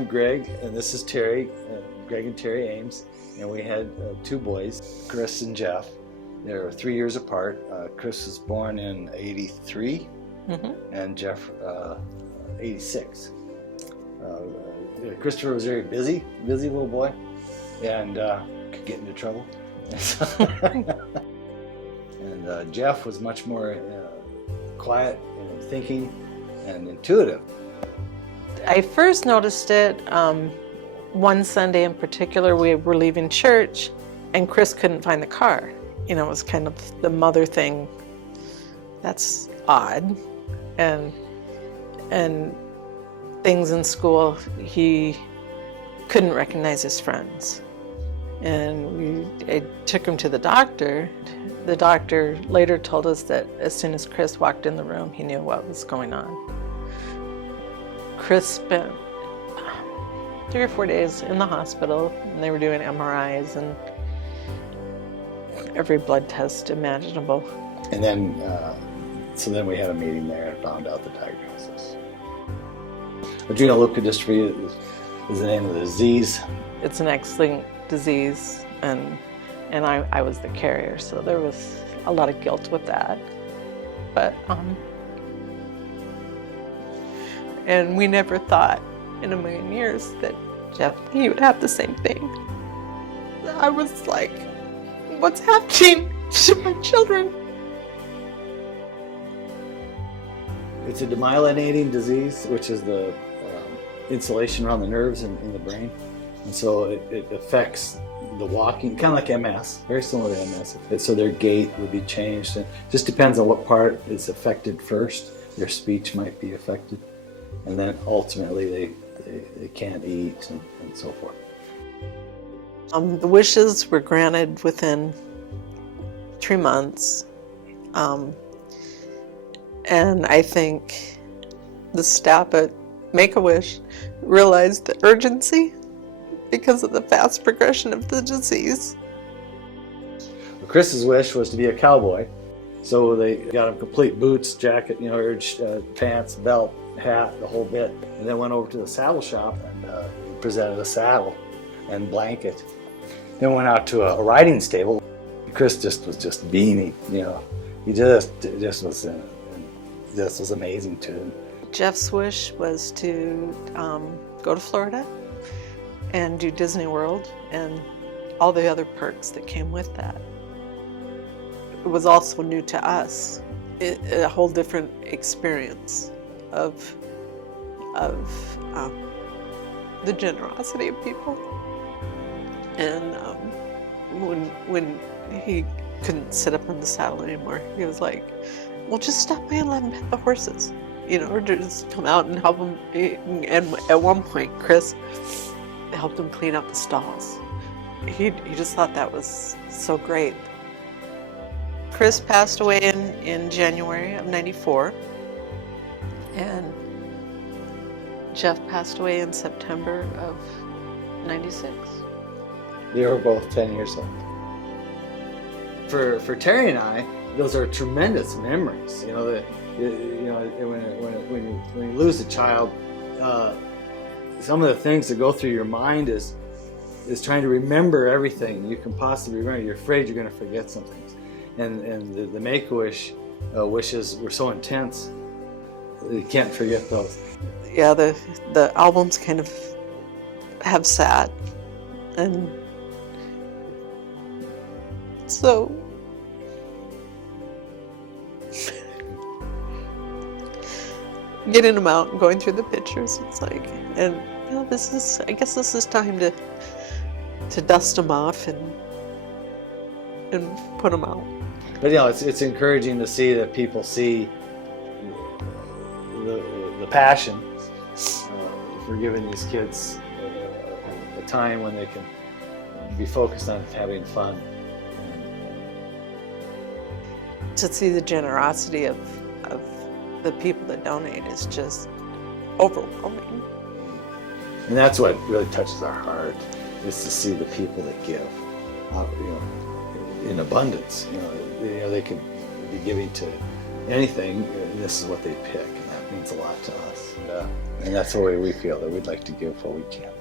I'm Greg, and this is Teri, Greg and Teri Ames, and we had two boys, Chris and Geoff. They're 3 years apart. Chris was born in '83, and Geoff 86. Christopher was very busy little boy, and could get into trouble. And Geoff was much more quiet and thinking and intuitive. I first noticed it one Sunday in particular. We were leaving church and Chris couldn't find the car. You know, it was kind of the mother thing. That's odd. And things in school, he couldn't recognize his friends. And I took him to the doctor. The doctor later told us that as soon as Chris walked in the room, he knew what was going on. Chris spent 3 or 4 days in the hospital, and they were doing MRIs and every blood test imaginable. And then, so then we had a meeting there and found out the diagnosis. Adrenoleukodystrophy is the name of the disease. It's an X-linked disease, and I was the carrier, so there was a lot of guilt with that. But and we never thought in a million years that Geoff, he would have the same thing. I was like, what's happening to my children? It's a demyelinating disease, which is the insulation around the nerves in the brain. And so it affects the walking, kind of like MS, very similar to MS. So their gait would be changed. And it just depends on what part is affected first. Their speech might be affected. And then ultimately they can't eat and so forth. The wishes were granted within 3 months. And I think the staff at Make-A-Wish realized the urgency because of the fast progression of the disease. Chris's wish was to be a cowboy. So they got him complete boots, jacket, pants, belt, hat, the whole bit. And then went over to the saddle shop and presented a saddle and blanket. Then went out to a riding stable. Chris was just beaming, He just was amazing to him. Geoff's wish was to go to Florida and do Disney World and all the other perks that came with that. It was also new to us, a whole different experience of the generosity of people. And when he couldn't sit up in the saddle anymore, he was like, well, just stop by and let him pet the horses, or just come out and help him. And at one point, Chris helped him clean up the stalls. He just thought that was so great. Chris passed away in January of '94, and Geoff passed away in September of '96. They were both 10 years old. For Teri and I, those are tremendous memories. When you lose a child, some of the things that go through your mind is trying to remember everything you can possibly remember. You're afraid you're going to forget some things. And the Make-A-Wish wishes were so intense, you can't forget those. Yeah, the albums kind of have sat, and so getting them out and going through the pictures, it's like, and I guess this is time to dust them off and put them out. But it's encouraging to see that people see the passion for giving these kids a time when they can be focused on having fun. To see the generosity of the people that donate is just overwhelming. And that's what really touches our heart, is to see the people that give, in abundance. They could be giving to anything. This is what they pick, and means a lot to us. And that's the way we feel, that we'd like to give what we can.